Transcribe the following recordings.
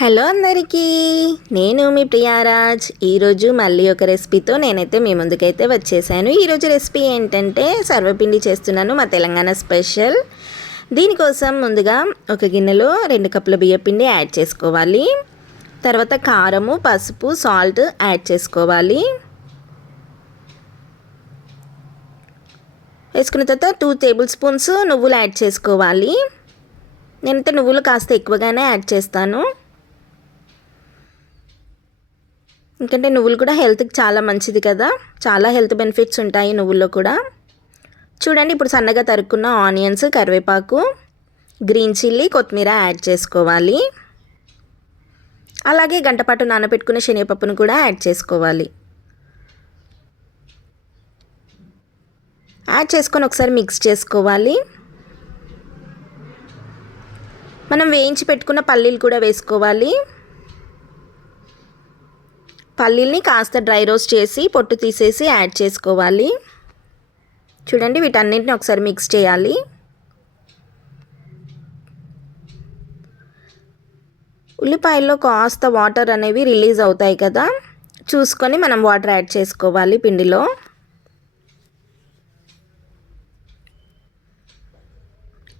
Hello అందరికీ నేను మీ ప్రియారాజ్. ఈరోజు మళ్ళీ ఒక రెసిపీతో నేనైతే మీ ముందుకైతే వచ్చేసాను. ఈరోజు రెసిపీ ఏంటంటే సర్వపిండి చేస్తున్నాను మా తెలంగాణ స్పెషల్. దీనికోసం ముందుగా ఒక గిన్నెలో రెండు కప్పుల బియ్యపిండి యాడ్ చేసుకోవాలి. తర్వాత కారము పసుపు సాల్ట్ యాడ్ చేసుకోవాలి. వేసుకున్న తర్వాత టూ టేబుల్ స్పూన్స్ నువ్వులు యాడ్ చేసుకోవాలి. నేనైతే నువ్వులు కాస్త ఎక్కువగానే యాడ్ చేస్తాను. ఎందుకంటే నువ్వులు కూడా హెల్త్కి చాలా మంచిది కదా. చాలా హెల్త్ బెనిఫిట్స్ ఉంటాయి నువ్వుల్లో కూడా. చూడండి ఇప్పుడు సన్నగా తరుక్కున్న ఆనియన్స్ కరివేపాకు గ్రీన్ చిల్లీ కొత్తిమీర యాడ్ చేసుకోవాలి. అలాగే గంటపాటు నానబెట్టుకున్న శనగపప్పును కూడా యాడ్ చేసుకోవాలి. యాడ్ చేసుకొని ఒకసారి మిక్స్ చేసుకోవాలి. మనం వేయించి పెట్టుకున్న పల్లీలు కూడా వేసుకోవాలి. పల్లీల్ని కాస్త డ్రై రోస్ట్ చేసి పొట్టు తీసేసి యాడ్ చేసుకోవాలి. చూడండి వీటన్నింటిని ఒకసారి మిక్స్ చేయాలి. ఉల్లిపాయల్లో కాస్త వాటర్ అనేవి రిలీజ్ అవుతాయి కదా. చూసుకొని మనం వాటర్ యాడ్ చేసుకోవాలి పిండిలో.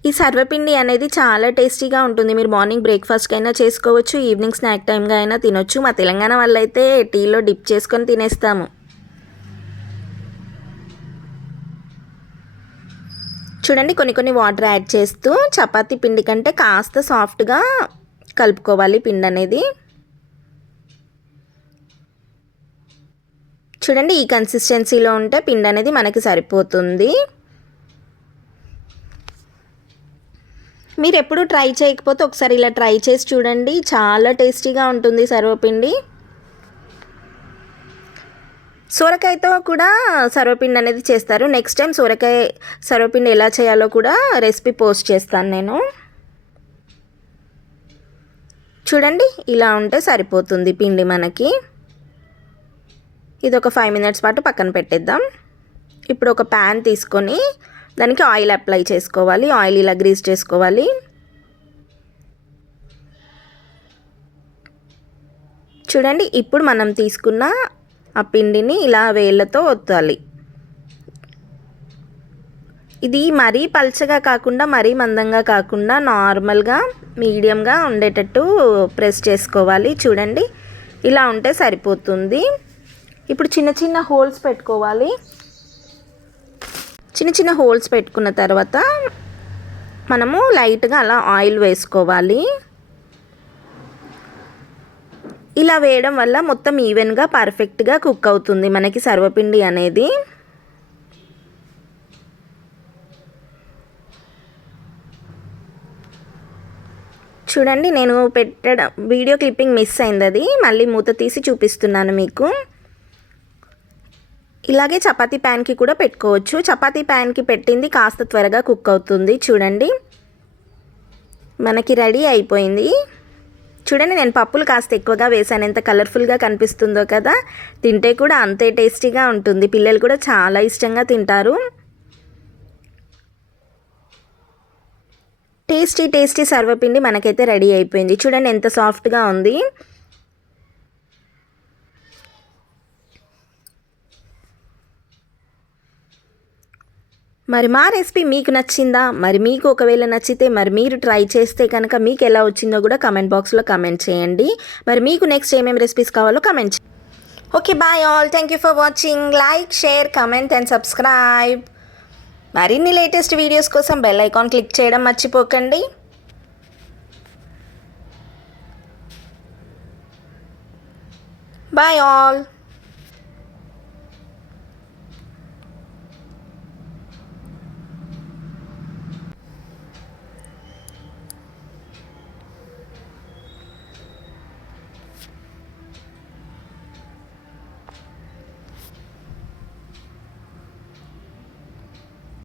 ఈ సర్వపిండి అనేది చాలా టేస్టీగా ఉంటుంది. మీరు మార్నింగ్ బ్రేక్ఫాస్ట్కి అయినా చేసుకోవచ్చు ఈవినింగ్ స్నాక్ టైంగా అయినా తినొచ్చు. మా తెలంగాణ వాళ్ళైతే టీలో డిప్ చేసుకొని తినేస్తాము. చూడండి కొన్ని కొన్ని వాటర్ యాడ్ చేస్తూ చపాతి పిండి కంటే కాస్త సాఫ్ట్గా కలుపుకోవాలి పిండి అనేది. చూడండి ఈ కన్సిస్టెన్సీలో ఉంటే పిండి అనేది మనకి సరిపోతుంది. మీరు ఎప్పుడు ట్రై చేయకపోతే ఒకసారి ఇలా ట్రై చేసి చూడండి. చాలా టేస్టీగా ఉంటుంది సర్వపిండి. సొరకాయతో కూడా సర్వపిండి అనేది చేస్తారు. నెక్స్ట్ టైం సొరకాయ సర్వపిండి ఎలా చేయాలో కూడా రెసిపీ పోస్ట్ చేస్తాను నేను. చూడండి ఇలా ఉంటే సరిపోతుంది పిండి మనకి. ఇది ఒక ఫైవ్ మినిట్స్ పాటు పక్కన పెట్టేద్దాం. ఇప్పుడు ఒక ప్యాన్ తీసుకొని దానికి ఆయిల్ అప్లై చేసుకోవాలి ఆయిల్ ఇలా గ్రీస్ చేసుకోవాలి. చూడండి ఇప్పుడు మనం తీసుకున్న ఆ పిండిని ఇలా వేళ్ళతో ఒత్తాలి. ఇది మరీ పల్చగా కాకుండా మరీ మందంగా కాకుండా నార్మల్గా మీడియంగా ఉండేటట్టు ప్రెస్ చేసుకోవాలి. చూడండి ఇలా ఉంటే సరిపోతుంది. ఇప్పుడు చిన్న చిన్న హోల్స్ పెట్టుకోవాలి. చిన్న చిన్న హోల్స్ పెట్టుకున్న తర్వాత మనము లైట్గా అలా ఆయిల్ వేసుకోవాలి. ఇలా వేయడం వల్ల మొత్తం ఈవెన్గా పర్ఫెక్ట్గా కుక్ అవుతుంది మనకి సర్వపిండి అనేది. చూడండి నేను పెట్టడం వీడియో క్లిప్పింగ్ మిస్ అయింది అది. మళ్ళీ మూత తీసి చూపిస్తున్నాను మీకు. ఇలాగే చపాతీ ప్యాన్కి కూడా పెట్టుకోవచ్చు. చపాతీ ప్యాన్కి పెట్టింది కాస్త త్వరగా కుక్ అవుతుంది. చూడండి. మనకి రెడీ అయిపోయింది. చూడండి నేను పప్పులు కాస్త ఎక్కువగా వేసాను ఎంత కలర్ఫుల్గా కనిపిస్తుందో కదా. తింటే కూడా అంతే టేస్టీగా ఉంటుంది. పిల్లలు కూడా చాలా ఇష్టంగా తింటారు. టేస్టీ టేస్టీ సర్వపిండి మనకైతే రెడీ అయిపోయింది. చూడండి ఎంత సాఫ్ట్గా ఉంది. మరి మా రెసిపీ మీకు నచ్చిందా? మరి మీకు ఒకవేళ నచ్చితే మరి మీరు ట్రై చేస్తే కనుక మీకు ఎలా వచ్చిందో కూడా కమెంట్ బాక్స్లో కమెంట్ చేయండి. మరి మీకు నెక్స్ట్ ఏమేమి రెసిపీస్ కావాలో కమెంట్ చేయండి okay bye all. Thank you for watching like share comment and subscribe మరిన్ని లేటెస్ట్ వీడియోస్ కోసం బెల్ ఐకాన్ క్లిక్ చేయడం మర్చిపోకండి. Bye all